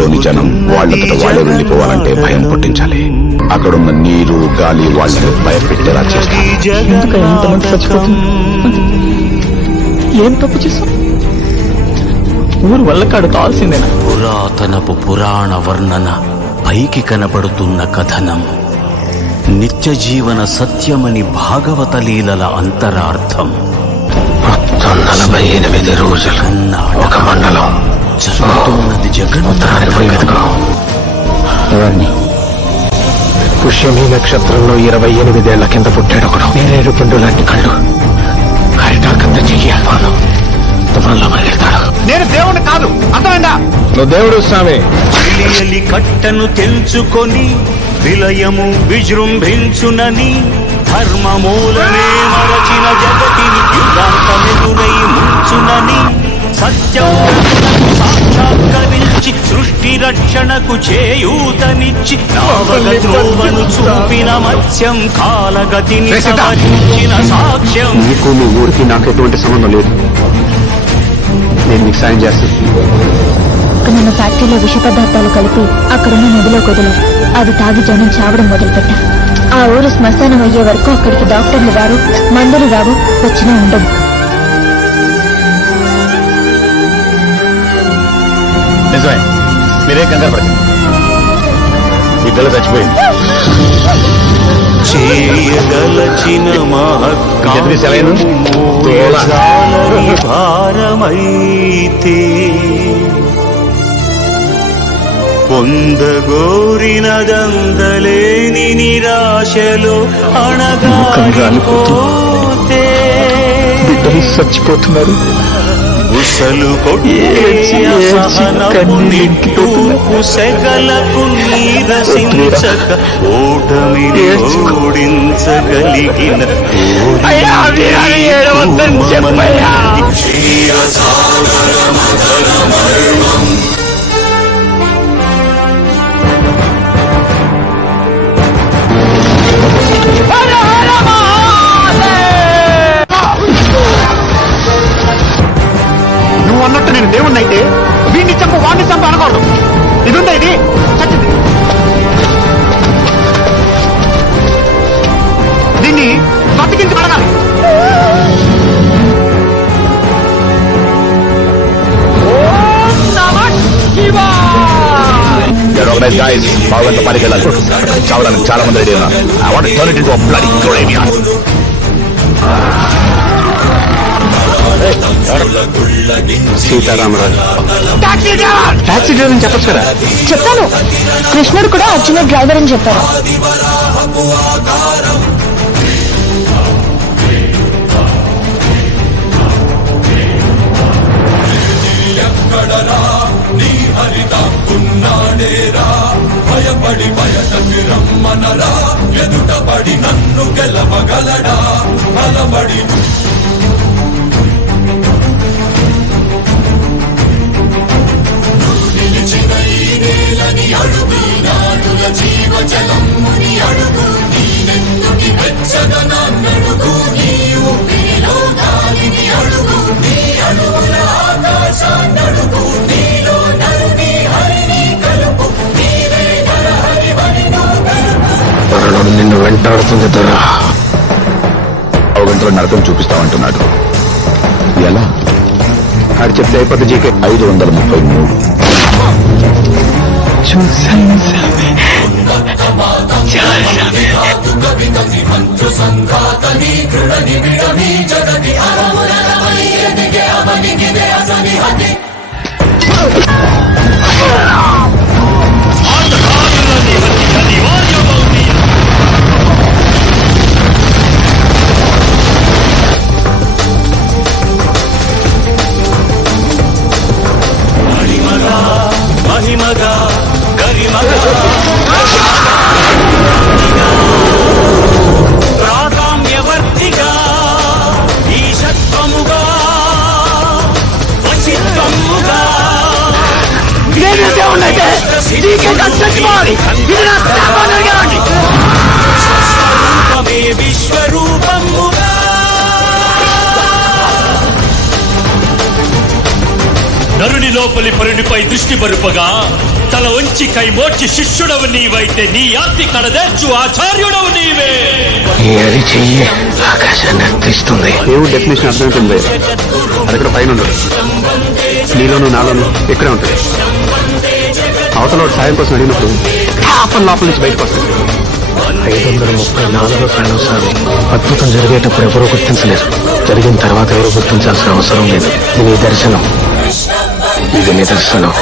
ఊరిలోని జనం వాళ్ళంతట వాళ్ళే వెళ్ళిపోవాలంటే భయం పుట్టించాలి. అక్కడున్న నీరు గాలి వాళ్ళని భయపెట్టేలా చేస్తారు. ఏం తప్పు చేశాం? ఊరు వల్లకాడు కావాల్సిందేనా? పురాతనపు పురాణ వర్ణన, పైకి కనబడుతున్న కథనం, నిత్య జీవన సత్యమని భాగవత లీలల అంతరార్థం. 48 రోజులు ఒక మండలం జరుగుతున్నది ఎవరిని? పుష్యమి నక్షత్రంలో 28 ఏళ్ల కింద పుట్టాడు ఒకడు. నేరేడు పండు లాంటి కళ్ళు, హరిటాకంత చెయ్యాలను తుఫాన్లో పరిగెడతాడు. నేను దేవుడు కాదు, అర్థమైందా? నువ్వు దేవుడు స్వామి. విలియలి కట్టను తెంచుకొని విలయము విజృంభించునని, ధర్మమూలనే మరచిన జగతిని యుగాంతమెదురై ముంచునని, సత్యం సాక్షాత్కరించి సృష్టి రక్షణకు చేయూతనిచ్చి నావగ త్రోవను చూపిన మత్స్యం, కాలగతిని సవరించిన సాక్ష్యం. నీకు మీ ఊరికి నాకు ఎటువంటి సంబంధం లేదు. నేను మీకు సాయం చేస్తాను. నన్ను ఫ్యాక్టరీలో విష పదార్థాలు కలిపి అక్కడున్న నదిలో కొదలరు. అది తాగి జనం చావడం మొదలుపెట్టారు. ఆ ఊరు శ్మశానం అయ్యే వరకు అక్కడికి డాక్టర్లు రారు, మందులు రావు, వచ్చినా ఉండవు. నిజమే, మీరే కంగారు పడకండి. ఈ పిల్ల చచ్చిపోయింది. చేయగలచిన భారమైతే పొందగోరినదందలేని నిరాశలో అణగారిపోతే చచ్చిపోతున్నారు. ఉసలు కొట్టేపు సెగలకు నీరసించక ఓటమిని ఓడించగలిగిన అన్నట్టు నేను దేవుణ్ణి అయితే వీడిని చంపు వాడిని చంపు అనకూడదు. ఇది ఉందా? ఇది చచ్చింది. దీన్ని బతికించి పడగాలి. బాగుంత పనికి వెళ్ళాలి. చావడానికి చాలా మంది రెడీ ఉన్నారు. I want to turn it into a bloody graveyard. Sitaramaraju taxi driver అని చెప్పచ్చు కదా. చెప్తాను. కృష్ణుడు కూడా అర్జునుడు డ్రైవర్ అని చెప్పారు. భయపడి బయటకి రమ్మనరా, ఎదుటపడి నన్ను గెలవగలడా, బలపడి నిలిచిన ఈ నేలని అడుగు, నాడుల జీవజలముని అడుగు, నీనెందుకి వెచ్చదనాన్నడుగు, నీ ఊపిరిలో గాలిని అడుగు, నీ అడుగుల ఆకాశాన్నడుగు, నీలో నరుని హరిని కలుపు, నీవే నరహరివని నువ్వు కలుపు. మరణం నిన్ను వెంటాడుతుంది దొరా. 1 గంటలో నరకం చూపిస్తామంటున్నాడు. ఎలా? ఆడు చెప్తే అయిపోతే జీకే. 533. చూసాను సామి. మంత్ర సంఘాతని దృఢని విడమి జగతి అరమురమై ఎదిగే అవనికిదే అసని హతి. మహిమగా గరిమగా ప్రాకామ్యవర్తిగా ఈశత్వముగా వశిత్వముగా విశ్వరూపముగా నరుని లోపలి పరునిపై దృష్టి బరుపగా తల వంచి కై మోర్చి శిష్యుడవు నీవైతే నీ ఆర్తి కడదేర్చు ఆచార్యుడవు నీవే. ఈ అది చెయ్యి ఆకాశాన్ని అర్థిస్తుంది. దేవుడు డెఫినేషన్ అర్థమవుతుంది. అది ఇక్కడ పైన ఉండదు, నీలోను నాలోను ఇక్కడే ఉంటుంది. అవతల సాయం కోసం అడిగినప్పుడు లోపల నుంచి బయటకు వస్తుంది. 534 కాలం స్వామి. అద్భుతం జరిగేటప్పుడు ఎవరూ గుర్తించలేరు, జరిగిన తర్వాత ఎవరు గుర్తించాల్సిన అవసరం లేదు. ఇది నీ దర్శనం, ఇది నిదర్శనం.